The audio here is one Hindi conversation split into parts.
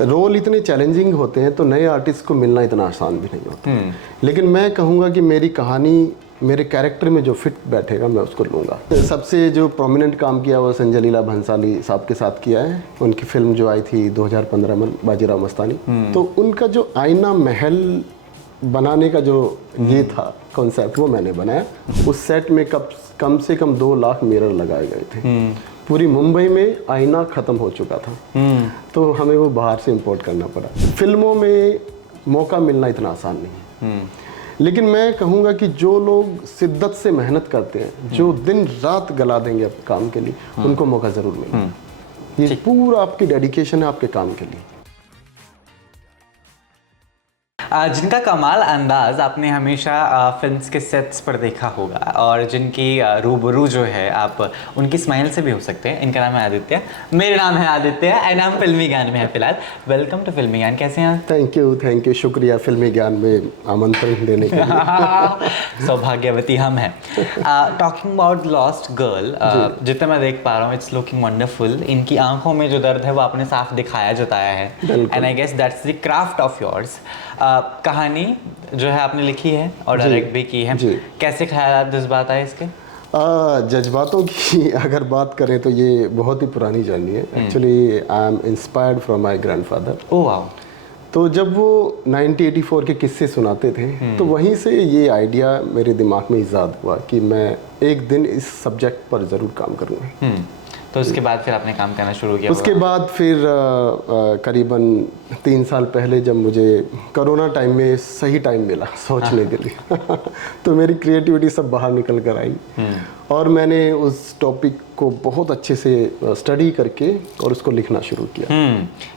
रोल इतने चैलेंजिंग होते हैं तो नए आर्टिस्ट को मिलना इतना आसान भी नहीं होता। लेकिन मैं कहूँगा कि मेरी कहानी मेरे कैरेक्टर में जो फिट बैठेगा मैं उसको लूँगा। सबसे जो प्रोमिनेंट काम किया वो संजय लीला भंसाली साहब के साथ किया है। उनकी फिल्म जो आई थी 2015 में बाजीराव मस्तानी, तो उनका जो आईना महल बनाने का जो ये था कॉन्सेप्ट वो मैंने बनाया। उस सेट में कम से कम 2 लाख मिरर लगाए गए थे। पूरी मुंबई में आईना ख़त्म हो चुका था, तो हमें वो बाहर से इंपोर्ट करना पड़ा। फिल्मों में मौका मिलना इतना आसान नहीं है, लेकिन मैं कहूँगा कि जो लोग शिद्दत से मेहनत करते हैं, जो दिन रात गला देंगे अपने काम के लिए, उनको मौका ज़रूर मिलेगा। ये पूरा आपकी डेडिकेशन है आपके काम के लिए। जिनका कमाल अंदाज आपने हमेशा फिल्म्स के सेट्स पर देखा होगा और जिनकी रूबरू जो है आप उनकी स्माइल से भी हो सकते हैं। इनका नाम है आदित्य, मेरा नाम है आदित्य एंड हम फिल्मी ज्ञान में है फिलहाल। वेलकम टू फिल्मी ज्ञान, कैसे हैं? थैंक यू, शुक्रिया फिल्मी ज्ञान में आमंत्रण देने के लिए। सौभाग्यवती हम हैं। टॉकिंग अबाउट लॉस्ट गर्ल, जितना मैं देख पा रहा हूँ इट्स लुकिंग वंडरफुल। इनकी आंखों में जो दर्द है वो आपने साफ दिखाया जताया है, and I guess that's the craft of yours. कहानी जो है आपने लिखी है और डायरेक्ट भी की है। कैसे ख्याल जज्बात आए इसके? जज्बातों की अगर बात करें तो ये बहुत ही पुरानी जर्नी है। Actually I am inspired from my grandfather. Oh wow. तो जब वो 1984 के किस्से सुनाते थे तो वहीं से ये आइडिया मेरे दिमाग में इजाद हुआ कि मैं एक दिन इस सब्जेक्ट पर ज़रूर काम करूँगा। तो उसके बाद फिर आपने काम करना शुरू किया? उसके बाद फिर करीबन 3 साल पहले जब मुझे कोरोना टाइम में सही टाइम मिला सोचने के लिए तो मेरी क्रिएटिविटी सब बाहर निकल कर आई और मैंने उस टॉपिक को बहुत अच्छे से स्टडी करके और उसको लिखना शुरू किया।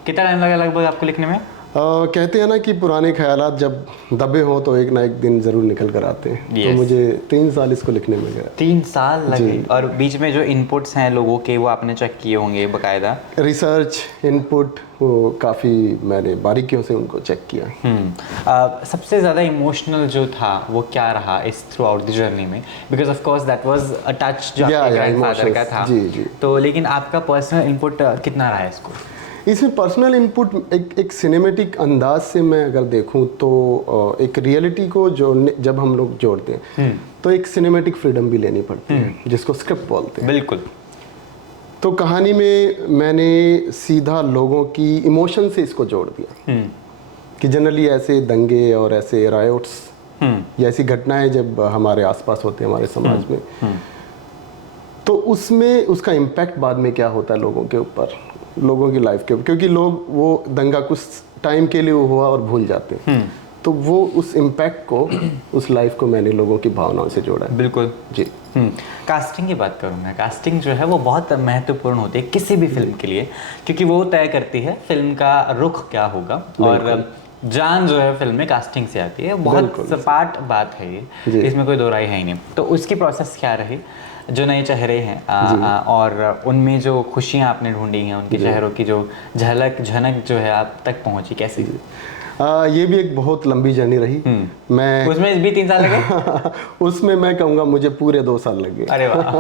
कितना टाइम लगा लगभग आपको लिखने में? कहते हैं ना कि पुराने ख्यालात जब दबे हों तो एक ना एक दिन ज़रूर निकल कर आते हैं। तो मुझे 3 साल इसको लिखने में गया। 3 साल लगे? और बीच में जो इनपुट्स हैं लोगों के वो आपने चेक किए होंगे बाकायदा? रिसर्च इनपुट वो काफ़ी मैंने बारीकियों से उनको चेक किया। सबसे ज़्यादा इमोशनल जो था वो क्या रहा इस थ्रू आउट द जर्नी में? Because of course that was a touch जो आपके ग्रैंडफादर का था। जी। तो लेकिन आपका पर्सनल इनपुट कितना रहा इसको? इसमें पर्सनल इनपुट एक सिनेमेटिक अंदाज से मैं अगर देखूं तो एक रियलिटी को जोड़ने जब हम लोग जोड़ते हैं तो एक सिनेमेटिक फ्रीडम भी लेनी पड़ती है, जिसको स्क्रिप्ट बोलते हैं। बिल्कुल। तो कहानी में मैंने सीधा लोगों की इमोशन से इसको जोड़ दिया कि जनरली ऐसे दंगे और ऐसे रायोट्स या ऐसी घटनाएं जब हमारे आसपास होते हैं हमारे समाज में, तो उसमें उसका इम्पैक्ट बाद में क्या होता है लोगों के ऊपर, लोगों की लाइफ के ऊपर, क्योंकि लोग वो दंगा कुछ टाइम के लिए हुआ और भूल जाते हैं। तो वो उस इम्पैक्ट को उस लाइफ को मैंने लोगों की भावनाओं से जोड़ा है। बिल्कुल जी। कास्टिंग की बात करूँगा। कास्टिंग जो है वो बहुत महत्वपूर्ण होती है किसी भी फिल्म के लिए, क्योंकि वो तय करती है फिल्म का रुख क्या होगा। और जान जो है फिल्म में कास्टिंग से आती है। बहुत सपाट बात है ये, इसमें कोई दो राय है ही नहीं। तो उसकी प्रोसेस क्या रही? जो नए चेहरे हैं और उनमें जो खुशियाँ आपने ढूंढी हैं, उनके चेहरों की जो झनक जो है आप तक पहुँची, कैसे? ये भी एक बहुत लंबी जर्नी रही। मैं उसमें भी 3 साल लगे? उसमें मैं कहूँगा मुझे पूरे 2 साल लगे। अरे वाह।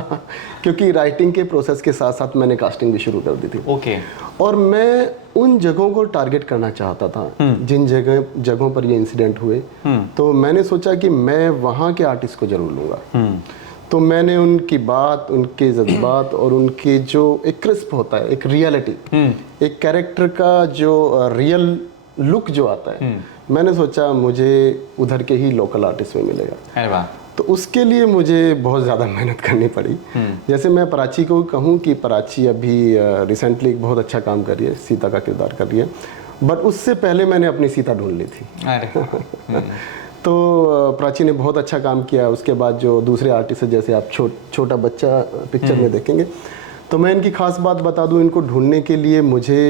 क्योंकि राइटिंग के प्रोसेस के साथ साथ मैंने कास्टिंग भी शुरू कर दी थी। ओके। और मैं उन जगहों को टारगेट करना चाहता था जिन जगहों पर ये इंसिडेंट हुए। तो मैंने सोचा कि मैं वहाँ के आर्टिस्ट को जरूर लूँगा। तो मैंने उनकी बात, उनके जज्बात और उनके जो एक क्रिस्प होता है, एक रियलिटी, एक कैरेक्टर का जो रियल लुक जो आता है, मैंने सोचा मुझे उधर के ही लोकल आर्टिस्ट में मिलेगा। अरे वाह। तो उसके लिए मुझे बहुत ज़्यादा मेहनत करनी पड़ी। जैसे मैं प्राची को कहूँ कि प्राची अभी रिसेंटली एक बहुत अच्छा काम कर रही है, सीता का किरदार कर रही है, बट उससे पहले मैंने अपनी सीता ढूंढ ली थी। अरे तो प्राची ने बहुत अच्छा काम किया। उसके बाद जो दूसरे आर्टिस्ट जैसे आप छोटा बच्चा पिक्चर में देखेंगे, तो मैं इनकी खास बात बता दूं, इनको ढूंढने के लिए मुझे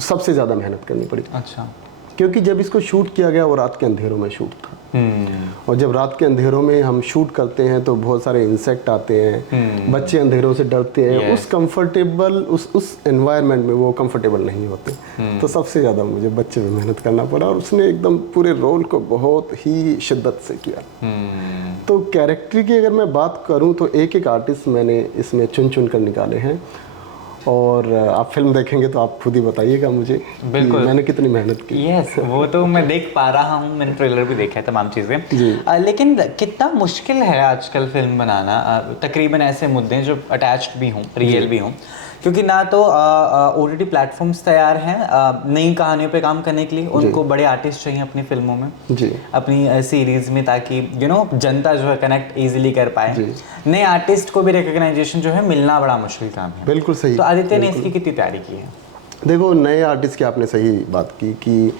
सबसे ज़्यादा मेहनत करनी पड़ी। अच्छा। क्योंकि जब इसको शूट किया गया वो रात के अंधेरों में शूट था। और जब रात के अंधेरों में हम शूट करते हैं तो बहुत सारे इंसेक्ट आते हैं, बच्चे अंधेरों से डरते हैं। उस कंफर्टेबल उस एनवायरनमेंट में वो कंफर्टेबल नहीं होते। तो सबसे ज़्यादा मुझे बच्चे में मेहनत करना पड़ा और उसने एकदम पूरे रोल को बहुत ही शिद्दत से किया। तो कैरेक्टर की अगर मैं बात करूं तो एक एक आर्टिस्ट मैंने इसमें चुन चुन कर निकाले हैं और आप फिल्म देखेंगे तो आप खुद ही बताइएगा मुझे कि मैंने कितनी मेहनत की। यस, वो तो मैं देख पा रहा हूँ, मैंने ट्रेलर भी देखा है, तमाम चीज़ें। लेकिन कितना मुश्किल है आजकल फिल्म बनाना, तकरीबन ऐसे मुद्दे जो अटैच्ड भी हों, रियल भी हों, क्योंकि ना तो OTT प्लेटफॉर्म्स तैयार हैं नई कहानियों पे काम करने के लिए, उनको बड़े आर्टिस्ट चाहिए अपनी फिल्मों में, जी, अपनी सीरीज में, ताकि जनता जो है कनेक्ट इजीली कर पाए। नए आर्टिस्ट को भी रिकॉग्नाइजेशन जो है मिलना बड़ा मुश्किल काम है। बिल्कुल सही। तो आदित्य ने इसकी कितनी तैयारी की है? देखो, नए आर्टिस्ट की आपने सही बात की कि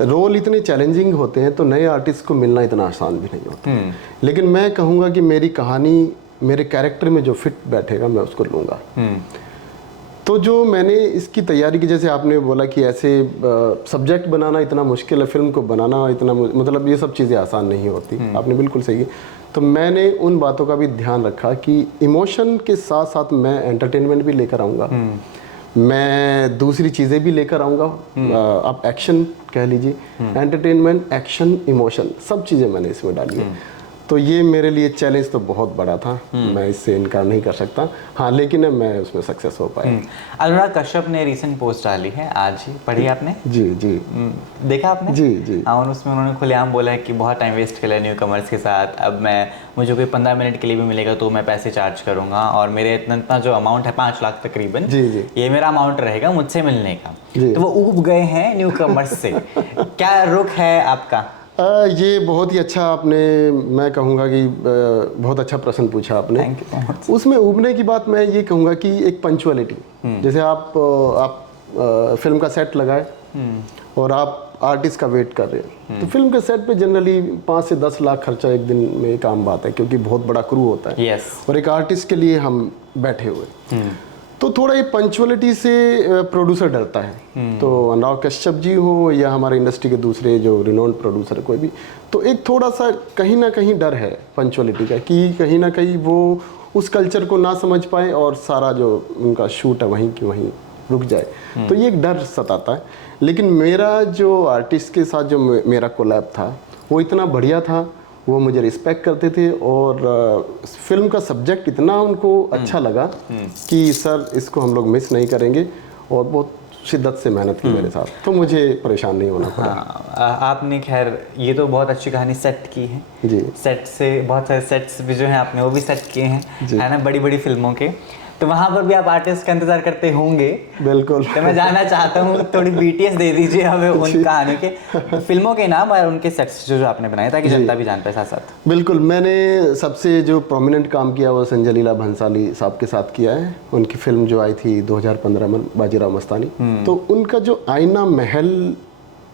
रोल इतने चैलेंजिंग होते हैं तो नए आर्टिस्ट को मिलना इतना आसान भी नहीं होता। लेकिन मैं कहूँगा कि मेरी कहानी मेरे कैरेक्टर में जो फिट बैठेगा मैं उसको लूँगा। तो जो मैंने इसकी तैयारी की, जैसे आपने बोला कि ऐसे सब्जेक्ट बनाना इतना मुश्किल है, फिल्म को बनाना इतना मतलब ये सब चीज़ें आसान नहीं होती, आपने बिल्कुल सही की। तो मैंने उन बातों का भी ध्यान रखा कि इमोशन के साथ साथ मैं एंटरटेनमेंट भी लेकर आऊँगा, मैं दूसरी चीज़ें भी लेकर आऊँगा। आप एक्शन कह लीजिए, एंटरटेनमेंट, एक्शन, इमोशन, सब चीज़ें मैंने इसमें डाली है। तो ये मेरे लिए चैलेंज तो बहुत बड़ा था, मैं इससे इनकार नहीं कर सकता। हाँ, लेकिन मैं उसमें सक्सेस हो पाया। अनुराग कश्यप ने रीसेंट पोस्ट डाली है आज ही, पढ़ी आपने? जी जी। देखा आपने? जी जी। हाँ, और उसमें उन्होंने खुलेआम बोला है कि बहुत टाइम वेस्ट कर लिया न्यू कमर्स के साथ, अब मुझे कोई 15 मिनट के लिए भी मिलेगा तो मैं पैसे चार्ज करूंगा, और मेरे इतना जो अमाउंट है 5 लाख तकरीबन, जी जी, ये मेरा अमाउंट रहेगा मुझसे मिलने का। जी। तो वो ऊब गए हैं न्यू कमर्स से। क्या रुख है आपका? ये बहुत ही अच्छा आपने, मैं कहूँगा कि बहुत अच्छा प्रश्न पूछा आपने। Thank you so much. उसमें उबने की बात मैं ये कहूँगा कि एक पंचुअलिटी, जैसे आप फिल्म का सेट लगाए और आप आर्टिस्ट का वेट कर रहे हैं, तो फिल्म के सेट पे जनरली 5 से 10 लाख खर्चा एक दिन में एक आम बात है, क्योंकि बहुत बड़ा क्रू होता है। यस। और एक आर्टिस्ट के लिए हम बैठे हुए, तो थोड़ा ये पंचुअलिटी से प्रोड्यूसर डरता है। तो अनुराग कश्यप जी हो या हमारे इंडस्ट्री के दूसरे जो रिनोन्ड प्रोड्यूसर कोई भी, तो एक थोड़ा सा कहीं ना कहीं डर है पंचुअलिटी का, कि कहीं ना कहीं वो उस कल्चर को ना समझ पाए और सारा जो उनका शूट है वहीं की वहीं रुक जाए। तो ये एक डर सताता है। लेकिन मेरा जो आर्टिस्ट के साथ जो मेरा कोलैब था वो इतना बढ़िया था, वो मुझे रिस्पेक्ट करते थे, और फिल्म का सब्जेक्ट इतना उनको अच्छा लगा कि सर इसको हम लोग मिस नहीं करेंगे, और बहुत शिद्दत से मेहनत की मेरे साथ, तो मुझे परेशान नहीं होना पड़ा। हाँ, आपने खैर ये तो बहुत अच्छी कहानी सेट की है जी। सेट से बहुत सारे सेट्स भी जो हैं आपने वो भी सेट किए हैं, है ना, बड़ी बड़ी फिल्मों के। तो वहाँ पर भी आप आर्टिस्ट का इंतजार करते होंगे। बिल्कुल। तो मैं जानना चाहता हूँ, थोड़ी BTS दे दीजिए हमें उन कहानियों के, फिल्मों के नाम और उनके सेट्स जो आपने बनाए, ताकि जनता भी जान पाए साथ साथ। बिल्कुल, मैंने सबसे जो प्रोमिनेंट काम किया वो संजय लीला भंसाली साहब के साथ किया है। उनकी फिल्म जो आई थी 2015 में, बाजीराव मस्तानी, तो उनका जो आईना महल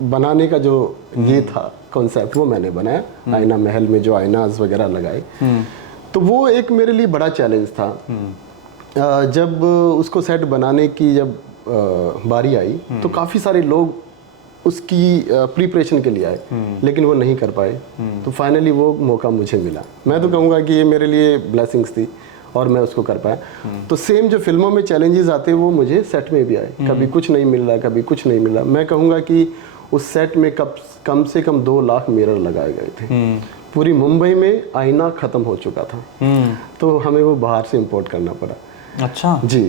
बनाने का जो ये था कॉन्सेप्ट, वो मैंने बनाया। आईना महल में जो आईनाज वगैरह लगाए, तो वो एक मेरे लिए बड़ा चैलेंज था। जब उसको सेट बनाने की जब बारी आई, तो काफ़ी सारे लोग उसकी प्रिपरेशन के लिए आए, लेकिन वो नहीं कर पाए। तो फाइनली वो मौका मुझे मिला। मैं तो कहूँगा कि ये मेरे लिए ब्लेसिंग्स थी, और मैं उसको कर पाया। तो सेम जो फिल्मों में चैलेंजेस आते हैं वो मुझे सेट में भी आए, कभी कुछ नहीं मिल रहा, कभी कुछ नहीं मिला। मैं कहूँगा कि उस सेट में कम से कम 2 लाख मिरर लगाए गए थे। पूरी मुंबई में आईना ख़त्म हो चुका था, तो हमें वो बाहर से इम्पोर्ट करना पड़ा। अच्छा जी।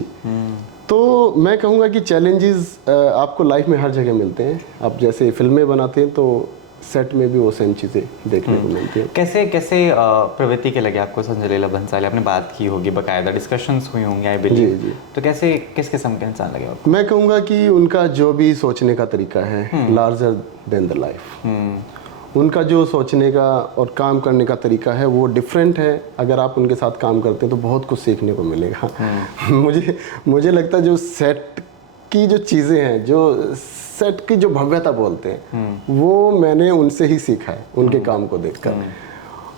तो मैं कहूँगा कि चैलेंजेस आपको लाइफ में हर जगह मिलते हैं। आप जैसे फिल्में बनाते हैं तो सेट में भी वो सेम चीज़ें देखने को मिलती हैं। कैसे कैसे प्रवृत्ति के लगे आपको संजय लीला भंसाली? आपने बात की होगी, बकायदा डिस्कशंस हुई होंगी आई बिलीव। जी जी। तो कैसे किस किस्म के इंसान लगे आपको? मैं कहूँगा कि उनका जो भी सोचने का तरीका है, लार्जर देन द लाइफ, उनका जो सोचने का और काम करने का तरीका है वो डिफरेंट है। अगर आप उनके साथ काम करते हैं तो बहुत कुछ सीखने को मिलेगा। मुझे लगता है जो सेट की जो चीज़ें हैं, जो सेट की जो भव्यता बोलते हैं, वो मैंने उनसे ही सीखा है, उनके काम को देखकर।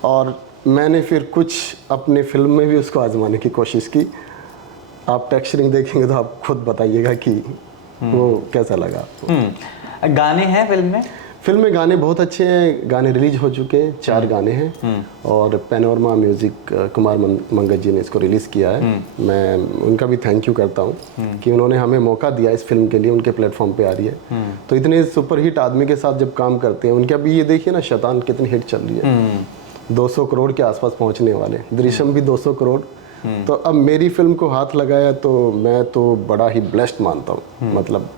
और मैंने फिर कुछ अपने फिल्म में भी उसको आजमाने की कोशिश की। आप टेक्सचरिंग देखेंगे तो आप खुद बताइएगा कि वो कैसा लगा आपको। गाने हैं फिल्म में? फिल्म में गाने बहुत अच्छे हैं, गाने रिलीज हो चुके हैं, 4 गाने हैं, और पैनोरमा म्यूजिक कुमार मंगत जी ने इसको रिलीज़ किया है। मैं उनका भी थैंक यू करता हूँ कि उन्होंने हमें मौका दिया इस फिल्म के लिए, उनके प्लेटफॉर्म पे आ रही है। तो इतने सुपरहिट आदमी के साथ जब काम करते हैं, उनके अभी ये देखिए ना, शैतान कितनी हिट चल रही है, 200 करोड़ के आसपास पहुँचने वाले, दृश्यम भी 200 करोड़, तो अब मेरी फिल्म को हाथ लगाया तो मैं तो बड़ा ही ब्लेस्ड मानता हूँ। मतलब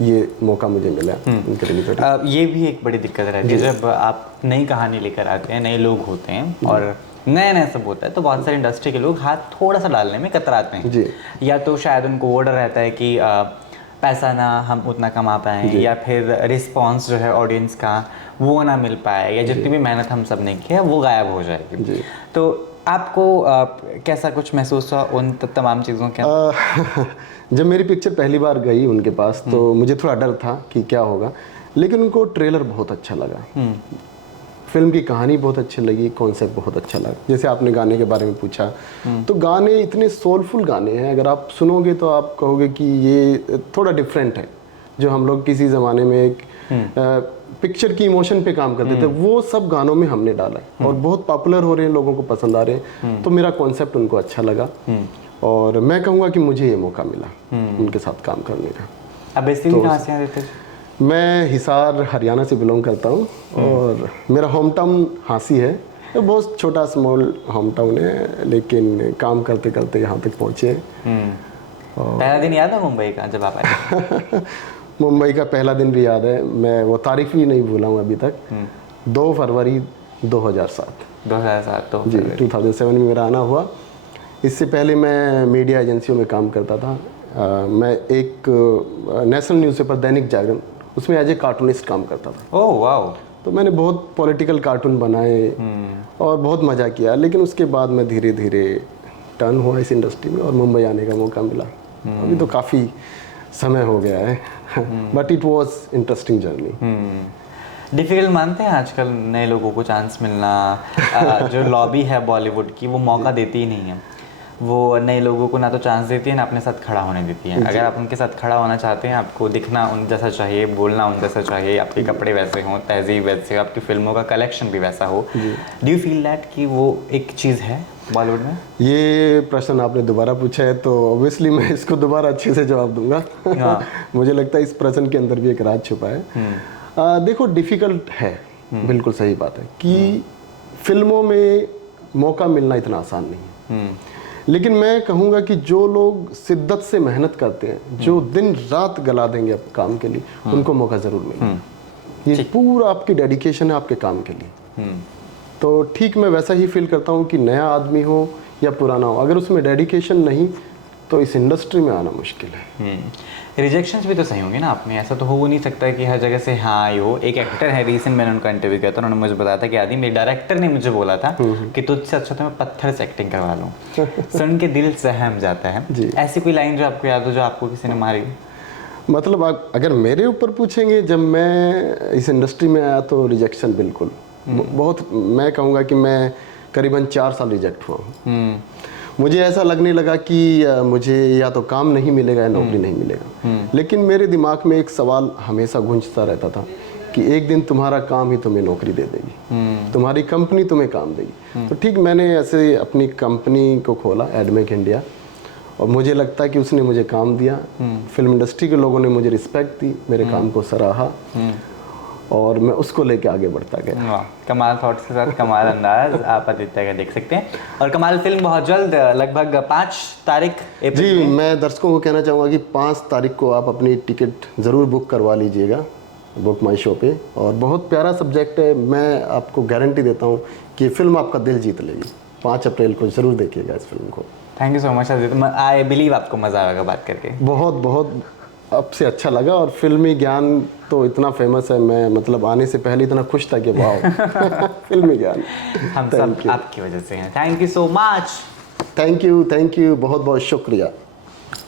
ये मौका मुझे मिला उनके रिलेटेड। ये भी एक बड़ी दिक्कत रहती है जब आप नई कहानी लेकर आते हैं, नए लोग होते हैं और नया नया सब होता है, तो बहुत सारे इंडस्ट्री के लोग हाथ थोड़ा सा डालने में कतराते हैं जी। या तो शायद उनको वो डर रहता है कि पैसा ना हम उतना कमा पाएँ, या फिर रिस्पॉन्स जो है ऑडियंस का वो ना मिल पाए, या जितनी भी मेहनत हम सब ने की है वो गायब हो जाएगी। जी। तो आपको कैसा कुछ महसूस हुआ उन तमाम चीज़ों के? जब मेरी पिक्चर पहली बार गई उनके पास तो मुझे थोड़ा डर था कि क्या होगा, लेकिन उनको ट्रेलर बहुत अच्छा लगा, फिल्म की कहानी बहुत अच्छी लगी, कॉन्सेप्ट बहुत अच्छा लगा। जैसे आपने गाने के बारे में पूछा, तो गाने इतने सोलफुल गाने हैं, अगर आप सुनोगे तो आप कहोगे कि ये थोड़ा डिफरेंट है। जो हम लोग किसी ज़माने में एक पिक्चर की इमोशन पे काम करते थे, वो सब गानों में हमने डाला है और बहुत पॉपुलर हो रहे हैं, लोगों को पसंद आ रहे हैं। तो मेरा कॉन्सेप्ट उनको अच्छा लगा और मैं कहूँगा कि मुझे ये मौका मिला उनके साथ काम करने का। अब बेसिकली कहाँ से आते थे? मैं हिसार हरियाणा से बिलोंग करता हूँ और मेरा होम टाउन हांसी है। तो बहुत छोटा स्मॉल होम टाउन है, लेकिन काम करते करते यहाँ तक पहुँचे। पहला दिन याद है मुंबई का जब आप आए? मुंबई का पहला दिन भी याद है, मैं वो तारीख भी नहीं भूला हूँ अभी तक। 2 फरवरी 2007 2007 जी, 2007 में मेरा आना हुआ। इससे पहले मैं मीडिया एजेंसियों में काम करता था। मैं एक नेशनल न्यूज़पेपर दैनिक जागरण, उसमें एज ए कार्टूनिस्ट काम करता था। Oh wow. तो मैंने बहुत पॉलिटिकल कार्टून बनाए और बहुत मज़ा किया, लेकिन उसके बाद मैं धीरे धीरे टर्न हुआ इस इंडस्ट्री में और मुंबई आने का मौका मिला। अभी तो काफ़ी समय हो गया है, but it was interesting journey. Difficult मानते हैं आजकल नए लोगों को चांस मिलना? जो लॉबी है बॉलीवुड की वो मौका देती ही नहीं है, वो नए लोगों को ना तो चांस देती है ना अपने साथ खड़ा होने देती है। अगर आप उनके साथ खड़ा होना चाहते हैं, आपको दिखना उन जैसा चाहिए, बोलना उन जैसा चाहिए, आपके कपड़े वैसे हों, तहजीब वैसे हो, आपकी फिल्मों का कलेक्शन भी वैसा हो, डू यू फील दैट कि वो एक चीज़ है बॉलीवुड में? ये प्रश्न आपने दोबारा पूछा है तो ऑब्वियसली मैं इसको दोबारा अच्छे से जवाब दूंगा। हाँ। मुझे लगता है इस प्रश्न के अंदर भी एक राज छुपा है। देखो, डिफ़िकल्ट है, बिल्कुल सही बात है कि फिल्मों में मौका मिलना इतना आसान नहीं है। लेकिन मैं कहूँगा कि जो लोग शिद्दत से मेहनत करते हैं, जो दिन रात गला देंगे अपने काम के लिए, उनको मौका ज़रूर मिलेगा। ये पूरा आपकी डेडिकेशन है आपके काम के लिए। तो ठीक मैं वैसा ही फील करता हूँ कि नया आदमी हो या पुराना हो, अगर उसमें डेडिकेशन नहीं तो इस इंडस्ट्री में आना मुश्किल है। रिजेक्शंस भी तो सही होंगे ना आपने? ऐसा तो हो नहीं सकता कि हर जगह से हाँ आई हो। एक एक्टर है, रिसेंट मैंने उनका इंटरव्यू किया था, उन्होंने मुझे बताया था कि आदि मेरे डायरेक्टर ने मुझे बोला था कि तुझसे अच्छा तो मैं पत्थर से एक्टिंग करवा लूँ। सुन के दिल सहम जाता है। ऐसी कोई लाइन जो आपको याद हो, जो आपको किसी ने मारी? मतलब आप अगर मेरे ऊपर पूछेंगे, जब मैं इस इंडस्ट्री में आया तो रिजेक्शन बिल्कुल बहुत, मैं कहूँगा कि मैं करीबन 4 साल रिजेक्ट हुआ हूँ। मुझे ऐसा लगने लगा कि मुझे या तो काम नहीं मिलेगा या नौकरी नहीं मिलेगा। लेकिन मेरे दिमाग में एक सवाल हमेशा गूंजता रहता था कि एक दिन तुम्हारा काम ही तुम्हें नौकरी दे देगी, तुम्हारी कंपनी तुम्हें काम देगी। तो ठीक मैंने ऐसे अपनी कंपनी को खोला, एडमेक इंडिया, और मुझे लगता है कि उसने मुझे काम दिया। फिल्म इंडस्ट्री के लोगों ने मुझे रिस्पेक्ट दी, मेरे काम को सराहा और मैं उसको लेके आगे बढ़ता गया। कमाल थॉट्स के साथ कमाल अंदाज आप आदित्य का देख सकते हैं। और कमाल फिल्म बहुत जल्द, लगभग 5 तारीख जी, मैं दर्शकों को कहना चाहूँगा कि 5 तारीख को आप अपनी टिकट ज़रूर बुक करवा लीजिएगा बुक माई शो पे। और बहुत प्यारा सब्जेक्ट है, मैं आपको गारंटी देता हूँ कि फिल्म आपका दिल जीत लेगी। 5 अप्रैल को ज़रूर देखिएगा इस फिल्म को। Thank you so much Aditya, I believe आपको मज़ा आएगा बात करके। बहुत बहुत आपसे अच्छा लगा। और फिल्मी ज्ञान तो इतना फेमस है, मैं मतलब आने से पहले इतना खुश था कि वाह फिल्मी ज्ञान हम सब आपकी वजह से हैं। Thank you so much. Thank you, बहुत बहुत शुक्रिया।